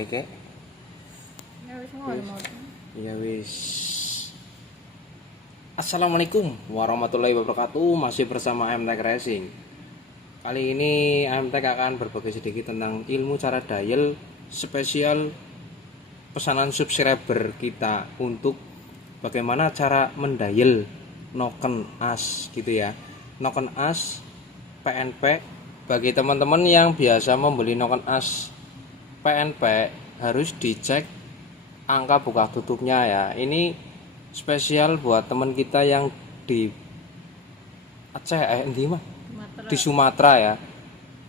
saiki? Ya wis ngono. Ya wis. Assalamualaikum warahmatullahi wabarakatuh. Masih bersama AMTech Racing. Kali ini AMTech akan berbagi sedikit tentang ilmu cara dial spesial pesanan subscriber kita untuk bagaimana cara mendial noken as gitu ya. Noken as PNP bagi teman-teman yang biasa membeli noken as PNP harus dicek angka buka tutupnya ya. Ini spesial buat teman kita yang di Aceh di Sumatera ya.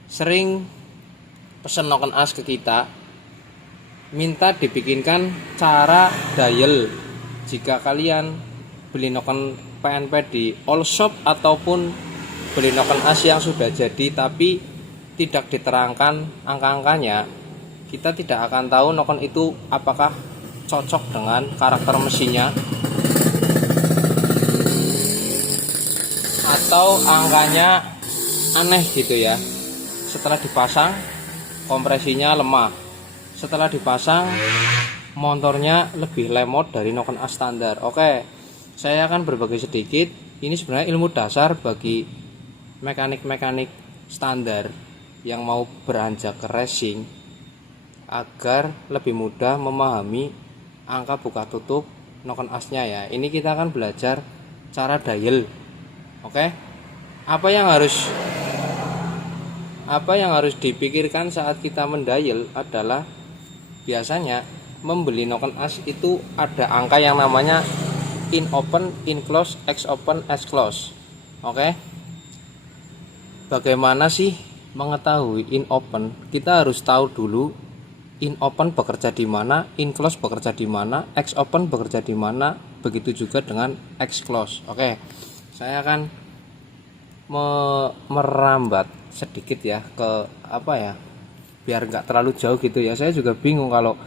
Sering pesen noken as ke kita, minta dibikinkan cara dial jika kalian beli noken PNP di all shop ataupun beli noken as yang sudah jadi tapi tidak diterangkan angka-angkanya. Kita tidak akan tahu noken itu apakah cocok dengan karakter mesinnya atau angkanya aneh gitu ya. Setelah dipasang kompresinya lemah, setelah dipasang motornya lebih lemot dari noken as standar. Oke, saya akan berbagi sedikit. Ini sebenarnya ilmu dasar bagi mekanik-mekanik standar yang mau beranjak ke racing agar lebih mudah memahami angka buka tutup noken asnya ya. Ini kita akan belajar cara dial. Oke. Apa yang harus dipikirkan saat kita mendial adalah biasanya membeli noken as itu ada angka yang namanya in open, in close, x open, x close. Oke. Bagaimana sih mengetahui in open? Kita harus tahu dulu in open bekerja di mana, in close bekerja di mana, X open bekerja di mana, begitu juga dengan X close. Oke, saya akan merambat sedikit ya ke biar nggak terlalu jauh gitu ya. Saya juga bingung kalau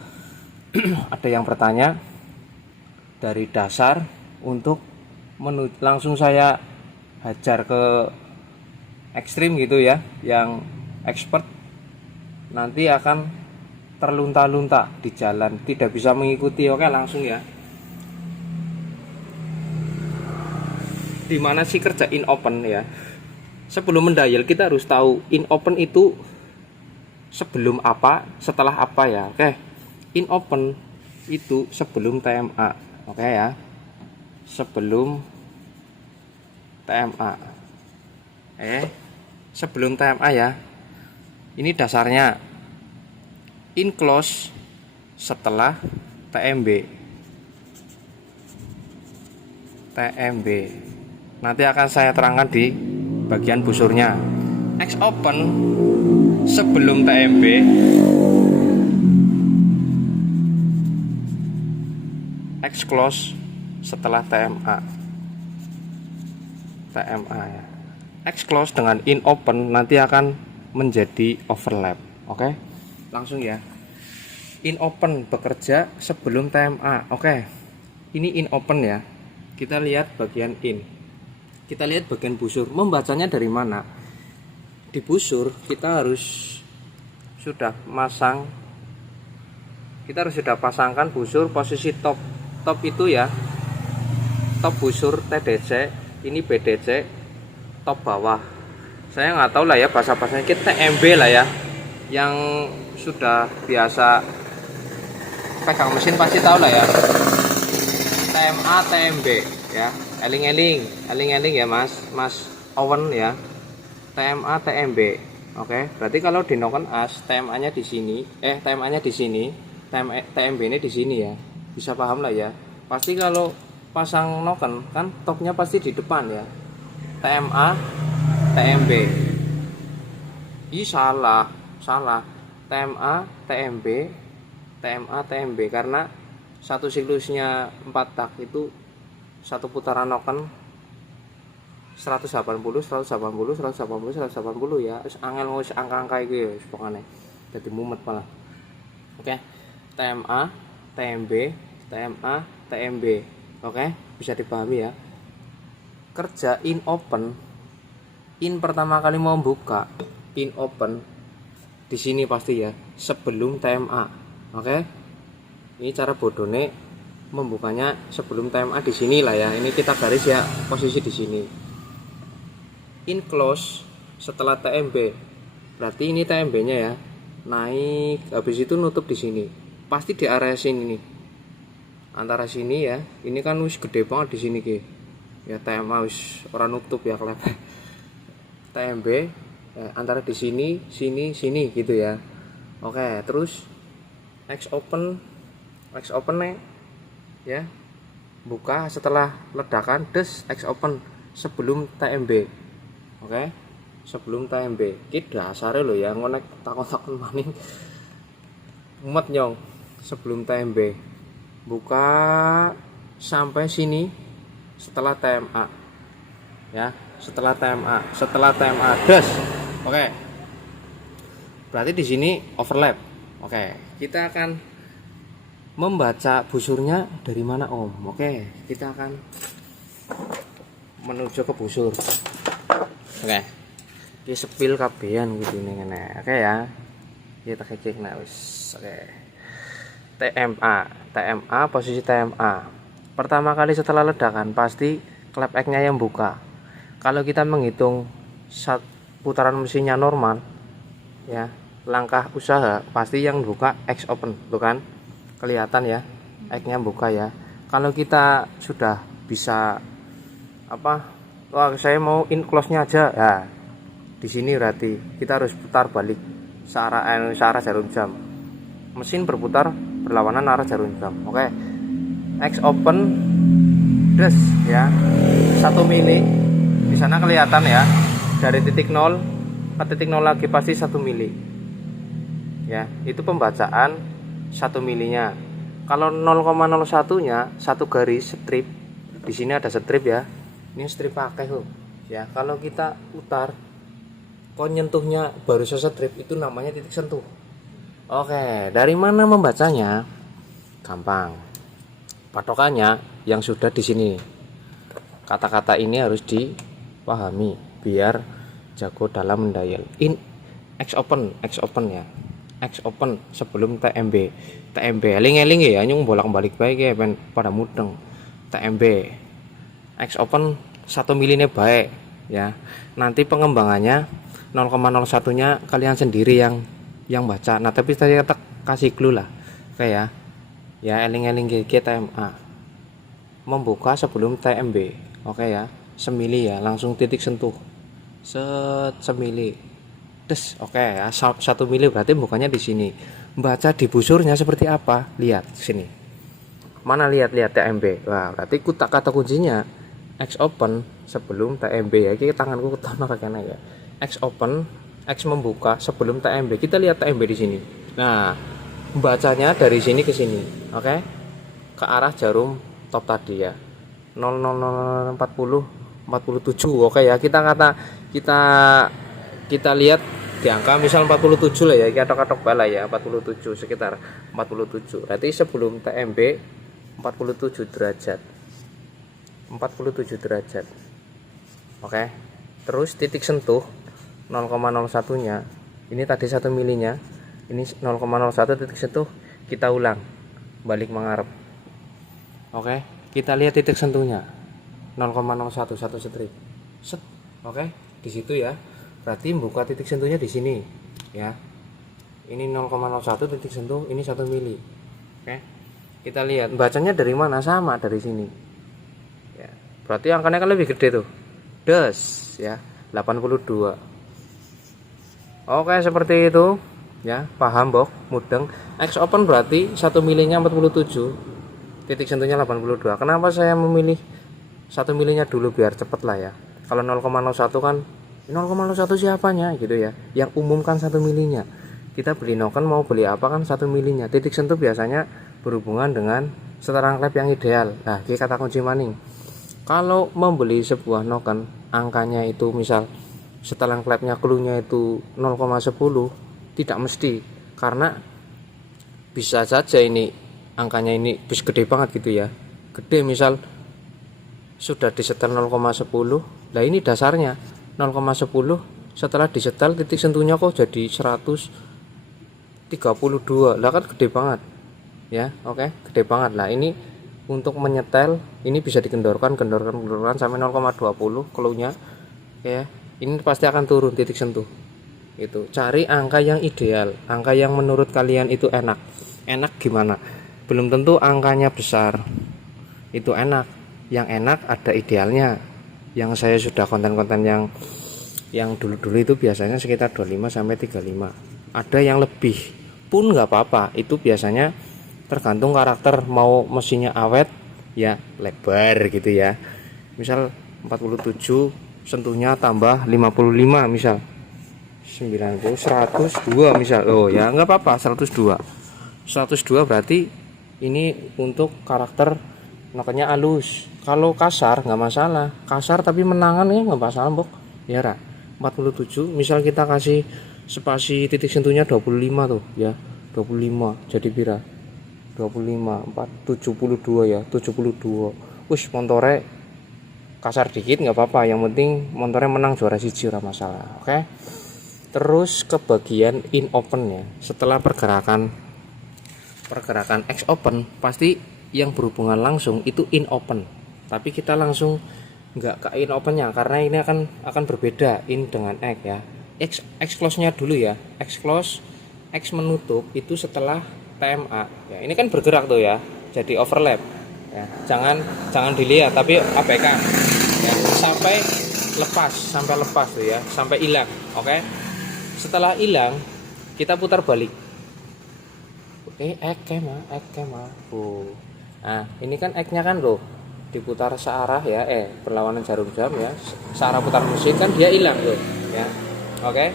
ada yang bertanya dari dasar untuk langsung saya hajar ke ekstrim gitu ya, yang expert nanti akan terlunta-lunta di jalan, tidak bisa mengikuti. Oke, langsung ya. Dimana sih kerja in open ya? Sebelum mendial kita harus tahu in open itu sebelum apa, setelah apa ya. Oke, in open itu sebelum TMA. Oke ya, sebelum TMA. Sebelum TMA ya. Ini dasarnya. In close setelah TMB. Nanti akan saya terangkan di bagian busurnya. X open sebelum TMB. X close setelah TMA ya. X close dengan in open nanti akan menjadi overlap. Oke, langsung ya. In open bekerja sebelum TMA. Oke, ini in open ya. Kita lihat bagian in. Kita lihat bagian busur. Membacanya dari mana? Di busur kita harus sudah pasangkan busur posisi top itu ya. Top busur TDC, ini BDC, top bawah. Saya nggak tahu lah ya bahasa-bahasanya, kita TMB lah ya. Yang sudah biasa pegang mesin pasti tahu lah ya. TMA, TMB ya. Eling-eling ya Mas Owen ya. TMA, TMB. Oke, berarti kalau di noken as TMA-nya di sini, TMA-nya di sini, TMB-nya di sini ya. Bisa paham lah ya. Pasti kalau pasang noken kan topnya pasti di depan ya. TMA, TMB. Salah. TMA, TMB, TMA, TMB karena satu siklusnya 4 tak itu satu putaran noken 180 ya. Wis angel wis angka-angka iki ya wis pokoknya dadi mumet malah. Oke. TMA, TMB, TMA, TMB. Oke, bisa dipahami ya. Kerja in open. In pertama kali mau buka in open di sini pasti ya, sebelum TMA. Oke. Ini cara bodone membukanya sebelum TMA di sini lah ya. Ini kita garis ya posisi di sini. In close setelah TMB. Berarti ini TMB-nya ya. Naik habis itu nutup di sini. Pasti di area sini nih. Antara sini ya. Ini kan wis gede banget di sini ki. Ya TMA wis ora nutup ya klep. TMB antara di sini, sini gitu ya. Oke, terus X open nih ya, buka setelah ledakan des X open sebelum TMB. Oke, sebelum TMB kita dasare lo ya ngonek takon-takon maning umat nyong. Sebelum TMB buka sampai sini setelah TMA ya, setelah TMA des. Oke, berarti di sini overlap. Oke, kita akan membaca busurnya dari mana Om. Oke, kita akan menuju ke busur. Oke, ini sepil kabehan gitu nih ngene. Oke ya, kita kekek nah wis. Oke, TMA posisi TMA. Pertama kali setelah ledakan pasti klep X-nya yang buka. Kalau kita menghitung putaran mesinnya normal ya, langkah usaha pasti yang buka X open, tuh kan kelihatan ya, X-nya buka ya. Kalau kita sudah bisa apa, wah saya mau in close-nya aja ya, di sini berarti kita harus putar balik searah jarum jam. Mesin berputar berlawanan arah jarum jam. Oke, X open des ya, 1 mili di sana kelihatan ya, dari titik 0 ke titik 0 lagi pasti 1 mili ya. Itu pembacaan 1 milinya. Kalau 0,01 nya satu garis strip, di sini ada strip ya, ini strip pakai tuh ya. Kalau kita putar kok nyentuhnya baru strip, itu namanya titik sentuh. Oke, dari mana membacanya? Gampang, patokannya yang sudah di sini. Kata-kata ini harus dipahami biar jago dalam mendayal. In X open ya, X open sebelum TMB. Eling-eling ya, nyung bolak-balik baik ya pada mudeng. TMB X open 1 mili ini baik ya. Nanti pengembangannya 0,01 nya kalian sendiri yang baca. Nah tapi tadi kata kasih clue lah kayak ya, eling-eling GG TMA membuka sebelum TMB. Oke ya, semili ya, langsung titik sentuh semili des. Oke ya, 1 mili berarti bukannya di sini. Baca di busurnya seperti apa, lihat sini. Mana lihat TMB. Wah, berarti kata kuncinya X open sebelum TMB ya. Iki tanganku ketana kayaknya ya. X open, X membuka sebelum TMB. Kita lihat TMB di sini. Nah, bacanya dari sini ke sini. Oke. Ke arah jarum top tadi ya. 00040 47. Oke ya, kita lihat di angka misal 47 lah ya, katok-katok bala ya, 47, sekitar 47. Berarti sebelum TMB 47 derajat. Oke. Terus titik sentuh 0,01 nya. Ini tadi 1 milinya. Ini 0,01 titik sentuh, kita ulang. Balik mengarep. Oke, kita lihat titik sentuhnya. 0,01 satu strip. Set. Oke, di situ ya. Berarti buka titik sentuhnya di sini ya. Ini 0,01 titik sentuh, ini 1 mili. Oke. Kita lihat bacanya dari mana, sama dari sini. Ya. Berarti angkanya kan lebih gede tuh. Des ya, 82. Oke, seperti itu ya. Paham, Bok? Mudeng. X open berarti 1 milinya 47. Titik sentuhnya 82. Kenapa saya memilih 1 milinya dulu biar cepet lah ya. Kalau 0,01 kan 0,01 siapanya gitu ya, yang umumkan 1 milinya. Kita beli noken mau beli apa kan 1 milinya. Titik sentuh biasanya berhubungan dengan seteran klep yang ideal. Nah, ini kata kunci maning. Kalau membeli sebuah noken angkanya itu misal setelan klepnya cluenya itu 0,10, tidak mesti, karena bisa saja ini angkanya ini bis gede banget gitu ya. Gede misal sudah disetel 0,10. Lah ini dasarnya 0,10, setelah disetel titik sentuhnya kok jadi 100 32. Lah kan gede banget. Ya, oke, gede banget. Lah ini untuk menyetel ini bisa dikendorkan sampai 0,20 clue-nya. Ya. Ini pasti akan turun titik sentuh. Itu. Cari angka yang ideal, angka yang menurut kalian itu enak. Enak gimana? Belum tentu angkanya besar. Itu enak. Yang enak ada idealnya. Yang saya sudah konten-konten yang dulu-dulu itu biasanya sekitar 25 sampai 35. Ada yang lebih pun nggak apa-apa. Itu biasanya tergantung karakter, mau mesinnya awet ya lebar gitu ya. Misal 47 sentuhnya tambah 55 misal 90 102 misal. Oh ya nggak apa-apa 102 berarti ini untuk karakter makanya halus. Kalau kasar nggak masalah, kasar tapi menangan ya nggak masalah Bok ya Ra. 47 misal kita kasih spasi titik sentuhnya 25 tuh ya, 25 jadi pira 25 72 ya 72. Wis montore kasar dikit nggak apa-apa, yang penting montore menang juara siji ora masalah. Oke. Terus ke bagian in open ya. Setelah pergerakan X open pasti yang berhubungan langsung itu in open. Tapi kita langsung nggak ke in opennya karena ini akan berbeda in dengan X ya. X close-nya dulu ya. X close, X menutup itu setelah TMA ya, ini kan bergerak tuh ya, jadi overlap ya. Jangan dilihat tapi abaikan ya, sampai lepas tuh ya, sampai hilang. Oke. Setelah hilang kita putar balik. Ekema. Nah ini kan X-nya kan loh diputar searah ya, berlawanan jarum jam ya, searah putar mesin kan dia hilang loh ya. Oke.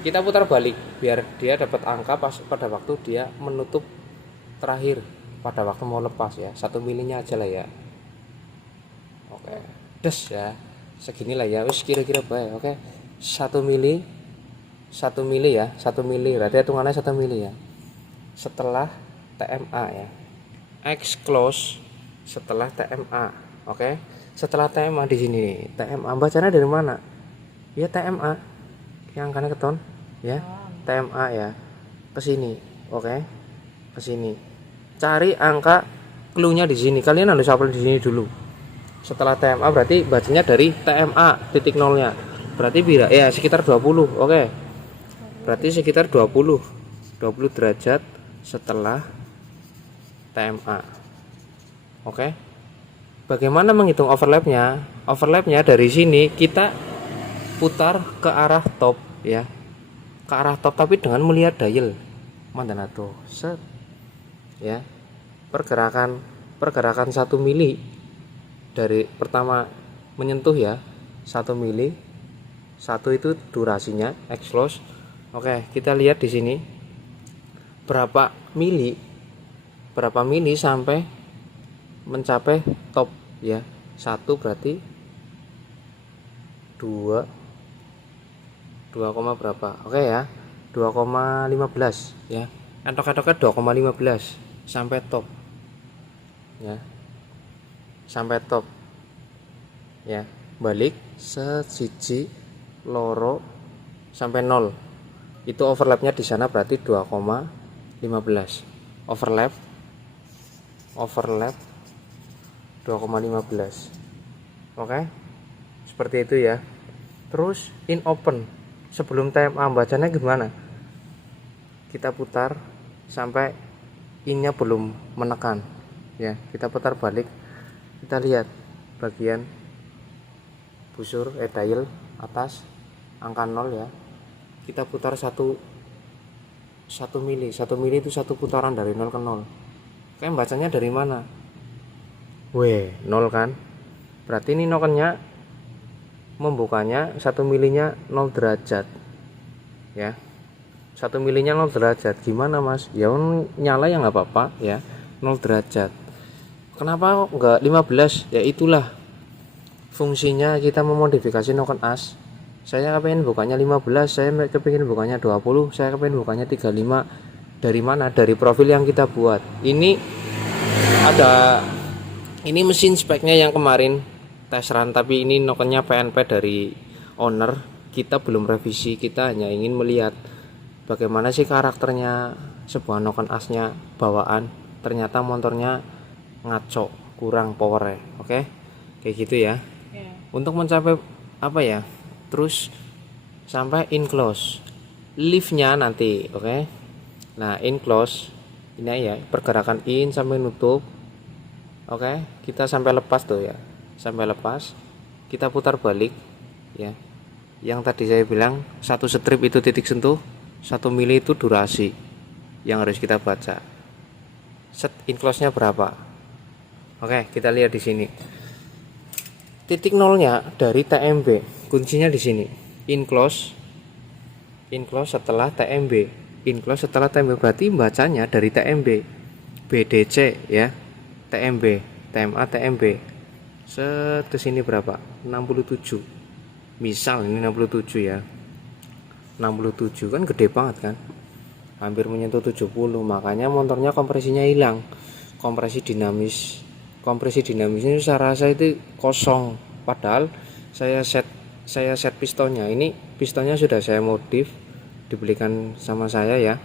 Kita putar balik biar dia dapat angka pas pada waktu dia menutup terakhir, pada waktu mau lepas ya. 1 milinya aja lah ya. Oke. Des ya. Seginilah ya. Wis kira-kira baik. Oke. 1 mili ya. 1 mili. Berarti hitungannya 1 mili ya. Setelah TMA ya. X close setelah TMA. Oke. Setelah TMA di sini nih. TMA bacanya dari mana? Ya TMA. Yang angkanya keton ya. TMA ya. Ke sini. Oke. Ke sini. Cari angka clue-nya di sini. Kalian harus hafal di sini dulu. Setelah TMA berarti bacanya dari TMA titik nolnya. Berarti bila ya sekitar 20. Oke. Berarti sekitar 20 derajat setelah TMA. Oke. Bagaimana menghitung overlapnya? Overlapnya dari sini kita putar ke arah top ya. Ke arah top tapi dengan melihat dial. Mandanado. Set. Ya. Pergerakan 1 mili dari pertama menyentuh ya. 1 mili. 1 itu durasinya X close. Oke, kita lihat di sini berapa mili sampai mencapai top ya. 1 berarti 2 berapa? Oke ya. 2,15 ya. Entok-entoknya 2,15 sampai top. Ya. Sampai top. Ya, balik sejiji loro sampai 0. Itu overlapnya di sana berarti 2,15. Overlap 2,15. Oke. Seperti itu ya. Terus in open sebelum TMA bacanya gimana? Kita putar sampai innya belum menekan ya. Kita putar balik. Kita lihat bagian busur dial atas angka 0 ya. Kita putar 1 mili. 1 mili itu 1 putaran dari 0 ke 0. Kayak bacanya dari mana? 0 kan? Berarti ini nokennya membukanya 1 milinya 0 derajat. Ya. 1 milinya 0 derajat. Gimana, Mas? Ya nyala ya nggak apa-apa ya. 0 derajat. Kenapa enggak 15? Ya itulah fungsinya kita memodifikasi noken as. Saya kepengen bukanya 15, saya kepengen bukanya 20, saya kepengen bukanya 35. Dari mana? Dari profil yang kita buat. Ini mesin speknya yang kemarin tes run, tapi ini nokennya PNP dari owner. Kita belum revisi, kita hanya ingin melihat bagaimana sih karakternya sebuah noken asnya bawaan, ternyata motornya ngaco, kurang power. Oke, kayak gitu ya. Ya. Untuk mencapai apa ya, terus sampai in close liftnya nanti. Oke, nah in close ini ya, pergerakan in sampai nutup. Oke, kita sampai lepas tuh ya, sampai lepas kita putar balik ya. Yang tadi saya bilang satu strip itu titik sentuh, 1 mili itu durasi yang harus kita baca. Set in close-nya berapa? Oke, kita lihat di sini. Titik nolnya dari TMB, kuncinya di sini. In close setelah TMB. In close setelah TMB berarti bacanya dari TMB. BDC ya. TMB, TMA TMB. Set ke sini berapa? 67. Misal ini 67 ya. 67 kan gede banget kan, hampir menyentuh 70, makanya motornya kompresinya hilang. Kompresi dinamis ini saya rasa itu kosong, padahal saya set pistonnya. Ini pistonnya sudah saya modif, dibelikan sama saya ya.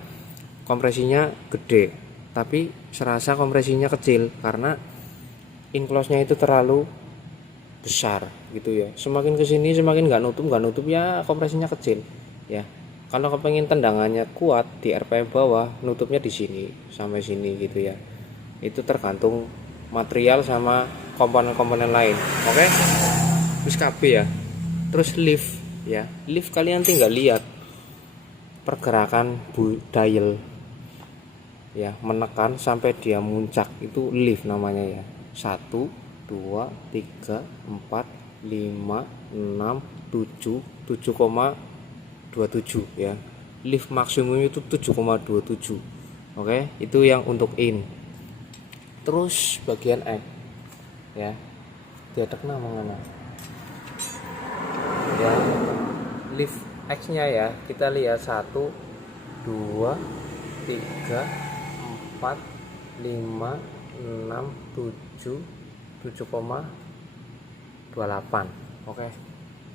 Kompresinya gede, tapi serasa kompresinya kecil karena in close nya itu terlalu besar gitu ya. Semakin kesini semakin nggak nutup ya, kompresinya kecil ya. Kalau kepengen tendangannya kuat di RPM bawah, nutupnya di sini sampai sini gitu ya. Itu tergantung material sama komponen-komponen lain. Oke, terus KB ya. Terus lift ya, lift kalian tinggal lihat pergerakan dial ya, menekan sampai dia muncak, itu lift namanya ya. 1 2 3 4 5 6 7 7,27 ya. Lift maksimum itu 7,27. Oke, itu yang untuk in. Terus bagian X ya, diadek mana ya, lift X nya ya, kita lihat 1 2 3 4 5 6 7 7,28. Oke,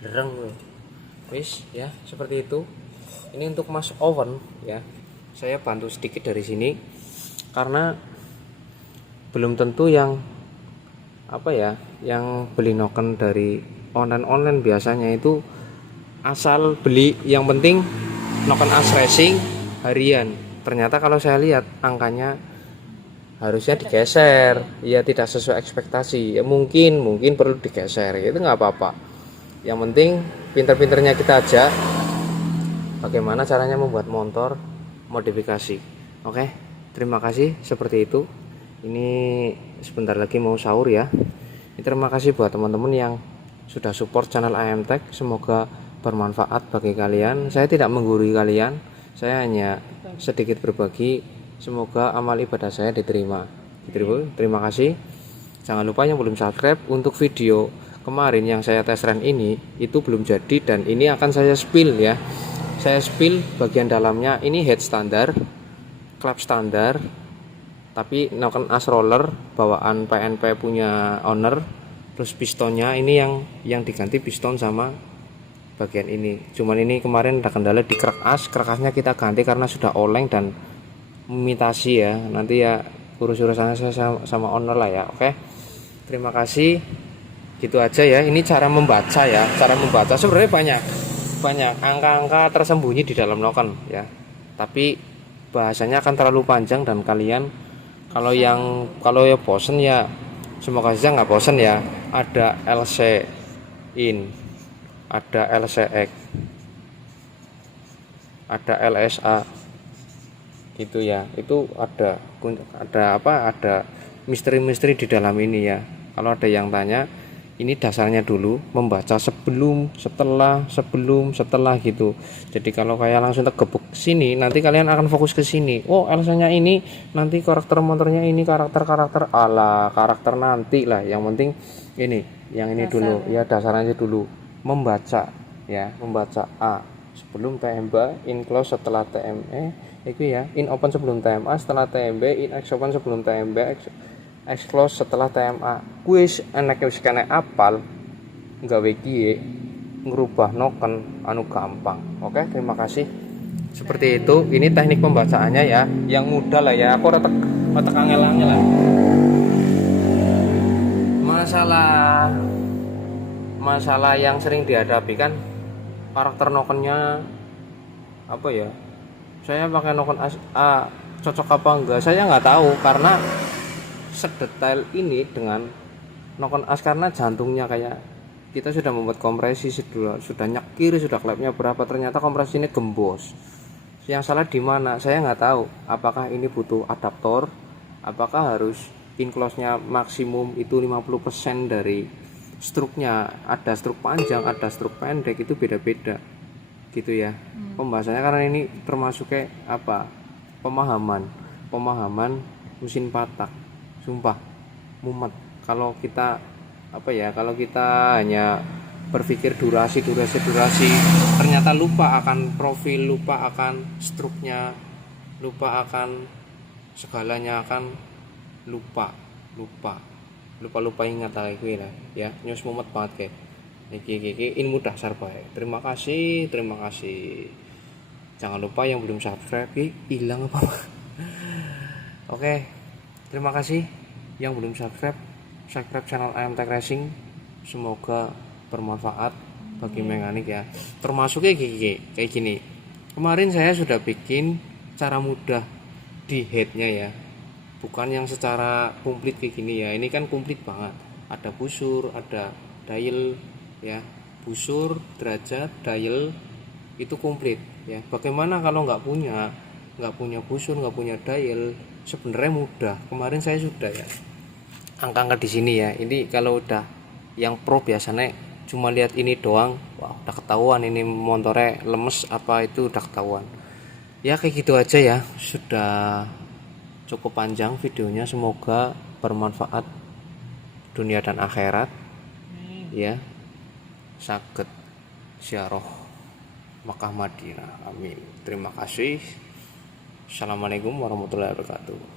dereng loh. Wis ya, seperti itu. Ini untuk Mas Owen ya. Saya bantu sedikit dari sini karena belum tentu yang apa ya, yang beli noken dari online biasanya itu asal beli yang penting noken as racing harian. Ternyata kalau saya lihat angkanya harusnya digeser ya, tidak sesuai ekspektasi ya, mungkin perlu digeser, itu nggak apa-apa. Yang penting pinter-pinternya kita aja bagaimana caranya membuat motor modifikasi. Oke, terima kasih, seperti itu. Ini sebentar lagi mau sahur ya. Ini terima kasih buat teman-teman yang sudah support channel AM Tech, semoga bermanfaat bagi kalian. Saya tidak menggurui kalian, saya hanya sedikit berbagi. Semoga amal ibadah saya diterima. Terima kasih. Jangan lupa yang belum subscribe, untuk video kemarin yang saya tes run ini itu belum jadi dan ini akan saya spill ya. Saya spill bagian dalamnya. Ini head standar, klep standar, tapi noken as roller bawaan PNP punya owner. Terus pistonnya ini yang diganti piston sama bagian ini. Cuman ini kemarin ada kendala di krek asnya kita ganti karena sudah oleng dan imitasi ya. Nanti ya urus-urusannya saya sama owner lah ya. Oke, terima kasih, gitu aja ya. Ini cara membaca ya, cara membaca sebenarnya banyak angka-angka tersembunyi di dalam noken ya, tapi bahasanya akan terlalu panjang dan kalian kalau ya bosen ya, semoga saja nggak bosen ya. Ada LC in, ada LCX, ada LSA gitu ya. Itu ada misteri-misteri di dalam ini ya. Kalau ada yang tanya, ini dasarnya dulu membaca sebelum setelah gitu. Jadi kalau kayak langsung tergebuk sini, nanti kalian akan fokus ke sini. Oh, LC-nya ini, nanti karakter motornya ini, karakter nanti lah. Yang penting ini, yang ini dasar dulu ya, dasarnya dulu membaca ya, membaca A sebelum TMB, in close setelah TME, itu ya, in open sebelum TMA, setelah TMB, in X open sebelum TMB, X close setelah TMA. Kuis enek wis kene apal, gawe kiye ngerubah noken anu gampang. Oke, terima kasih. Seperti itu. Ini teknik pembacaannya ya, yang mudah lah ya. Aku retek angel-angel lah. Masalah yang sering dihadapi kan karakter nokennya apa ya? Saya pakai noken cocok apa enggak? Saya nggak tahu karena sedetail ini dengan noken as, karena jantungnya kayak kita sudah membuat kompresi, sudah nyekir, sudah klepnya berapa, ternyata kompresi ini gembos. Yang salah di mana? Saya nggak tahu. Apakah ini butuh adaptor? Apakah harus in-close-nya maksimum itu 50% dari struknya? Ada struk panjang, ada struk pendek, itu beda-beda. Gitu ya. Pembahasannya karena ini termasuk kayak apa? Pemahaman mesin patak. Sumpah mumet. Kalau kita hanya berpikir durasi, ternyata lupa akan profil, lupa akan struknya, lupa akan segalanya, akan lupa ingat lagi gue lah ya. Nyus mumet banget kayak iki ilmu dasar bae. Terima kasih. Jangan lupa yang belum subscribe hilang apa. Oke, terima kasih yang belum subscribe channel AMTech Racing. Semoga bermanfaat bagi mekanik ya. Termasuk kayak gini. Kemarin saya sudah bikin cara mudah di headnya ya. Bukan yang secara komplit kayak gini ya. Ini kan komplit banget. Ada busur, ada dial ya. Busur, derajat, dial itu komplit ya. Bagaimana kalau nggak punya busur, nggak punya dial? Sebenarnya mudah. Kemarin saya sudah ya angka-angka di sini ya. Ini kalau udah yang pro biasanya cuma lihat ini doang, wah udah ketahuan ini motornya lemes apa, itu udah ketahuan ya. Kayak gitu aja ya, sudah cukup panjang videonya. Semoga bermanfaat dunia dan akhirat ya. Saged ziarah Makkah Madinah, amin. Terima kasih. Assalamualaikum warahmatullahi wabarakatuh.